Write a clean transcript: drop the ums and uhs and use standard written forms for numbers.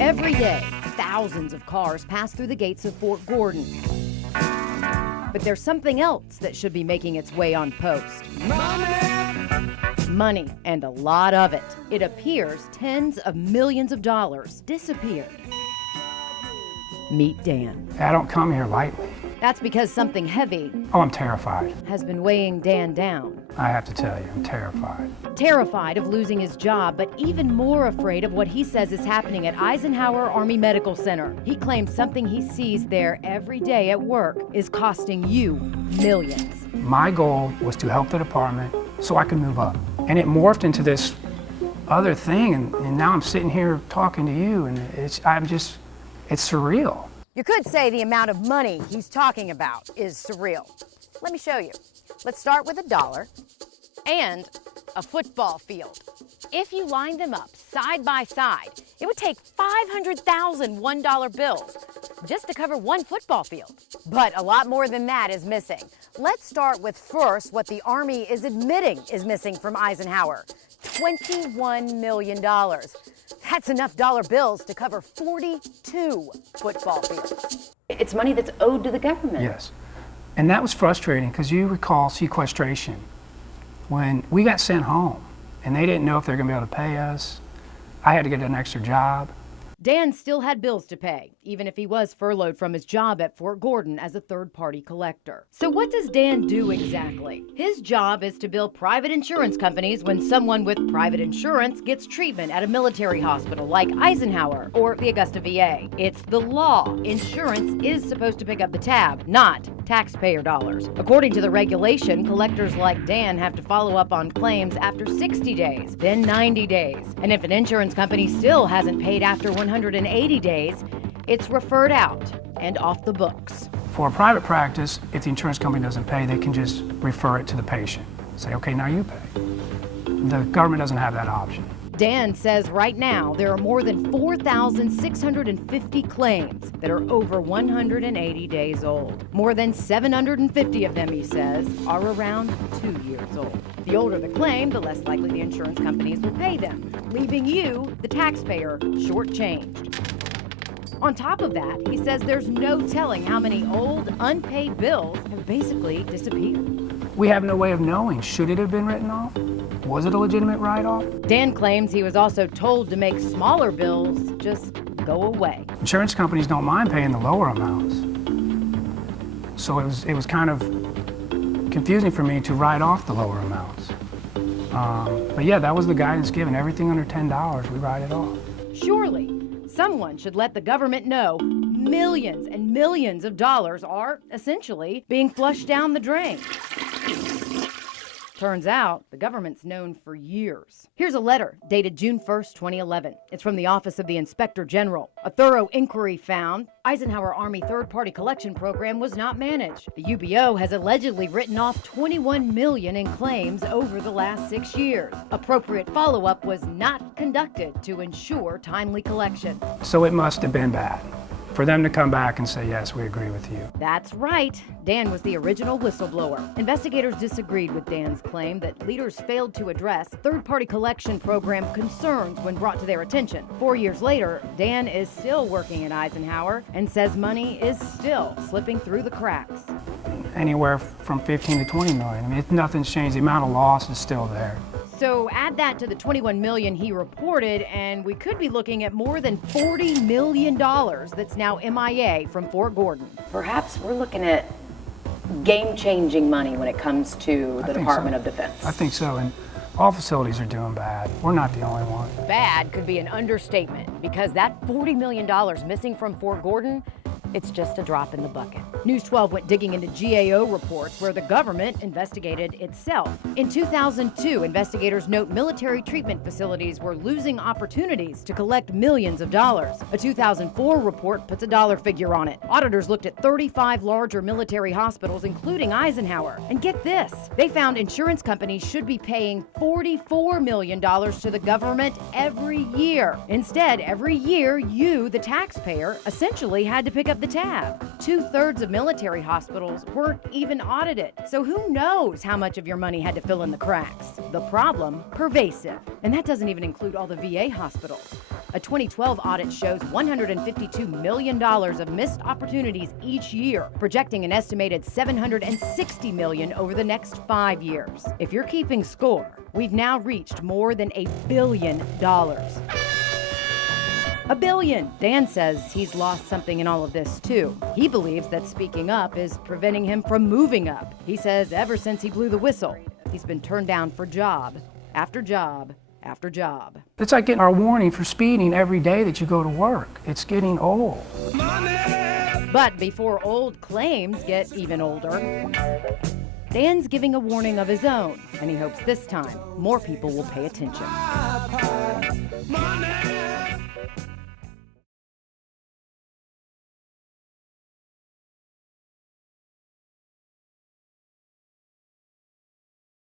Every day, thousands of cars pass through the gates of Fort Gordon. But there's something else that should be making its way on post. Money, and a lot of it. It appears tens of millions of dollars disappeared. Meet Dan. I don't come here lightly. That's because something heavy I'm terrified. has been weighing Dan down. I have to tell you, I'm terrified. Terrified of losing his job, but even more afraid of what he says is happening at Eisenhower Army Medical Center. He claims something he sees there every day at work is costing you millions. My goal was to help the department so I could move up. And it morphed into this other thing, and now I'm sitting here talking to you, and it's surreal. You could say the amount of money he's talking about is surreal. Let me show you. Let's start with $1 and a football field. If you lined them up side by side, it would take 500,000 $1 bills just to cover one football field. But a lot more than that is missing. Let's start with first what the Army is admitting is missing from Eisenhower: $21 million. That's enough dollar bills to cover 42 football fields. It's money that's owed to the government. Yes. And that was frustrating because you recall sequestration. When we got sent home and they didn't know if they were going to be able to pay us, I had to get an extra job. Dan still had bills to pay, even if he was furloughed from his job at Fort Gordon as a third-party collector. So what does Dan do exactly? His job is to bill private insurance companies when someone with private insurance gets treatment at a military hospital like Eisenhower or the Augusta VA. It's the law. Insurance is supposed to pick up the tab, not taxpayer dollars. According to the regulation, collectors like Dan have to follow up on claims after 60 days, then 90 days. And if an insurance company still hasn't paid after 180 days, it's referred out and off the books. For a private practice, if the insurance company doesn't pay, they can just refer it to the patient. Say, okay, now you pay. The government doesn't have that option. Dan says right now there are more than 4,650 claims that are over 180 days old. More than 750 of them, he says, are around 2 years old. The older the claim, the less likely the insurance companies will pay them, leaving you, the taxpayer, shortchanged. On top of that, he says there's no telling how many old, unpaid bills have basically disappeared. We have no way of knowing. Should it have been written off? Was it a legitimate write-off? Dan claims he was also told to make smaller bills just go away. Insurance companies don't mind paying the lower amounts. So it was kind of confusing for me to write off the lower amounts. But yeah, that was the guidance given. Everything under $10, we write it off. Surely, someone should let the government know millions and millions of dollars are essentially being flushed down the drain. Turns out, the government's known for years. Here's a letter dated June 1st, 2011. It's from the Office of the Inspector General. A thorough inquiry found Eisenhower Army third-party collection program was not managed. The UBO has allegedly written off $21 million in claims over the last 6 years. Appropriate follow-up was not conducted to ensure timely collection. So it must have been bad for them to come back and say, yes, we agree with you. That's right. Dan was the original whistleblower. Investigators disagreed with Dan's claim that leaders failed to address third-party collection program concerns when brought to their attention. 4 years later, Dan is still working at Eisenhower and says money is still slipping through the cracks. Anywhere from 15 to 20 million. I mean, nothing's changed. The amount of loss is still there. So add that to the $21 million he reported, and we could be looking at more than $40 million that's now MIA from Fort Gordon. Perhaps we're looking at game-changing money when it comes to the Department of Defense. I think so, and all facilities are doing bad. We're not the only one. Bad could be an understatement, because that $40 million missing from Fort Gordon, it's just a drop in the bucket. News 12 went digging into GAO reports where the government investigated itself. In 2002, investigators note military treatment facilities were losing opportunities to collect millions of dollars. A 2004 report puts a dollar figure on it. Auditors looked at 35 larger military hospitals, including Eisenhower. And get this, they found insurance companies should be paying $44 million to the government every year. Instead, every year, you, the taxpayer, essentially had to pick up the tab. 2/3 of military hospitals weren't even audited. So who knows how much of your money had to fill in the cracks? The problem, pervasive. And that doesn't even include all the VA hospitals. A 2012 audit shows $152 million of missed opportunities each year, projecting an estimated $760 million over the next 5 years. If you're keeping score, we've now reached more than $1 billion. $1 billion! Dan says he's lost something in all of this, too. He believes that speaking up is preventing him from moving up. He says ever since he blew the whistle, he's been turned down for job after job after job. It's like getting our warning for speeding every day that you go to work. It's getting old. But before old claims get even older, Dan's giving a warning of his own, and he hopes this time more people will pay attention.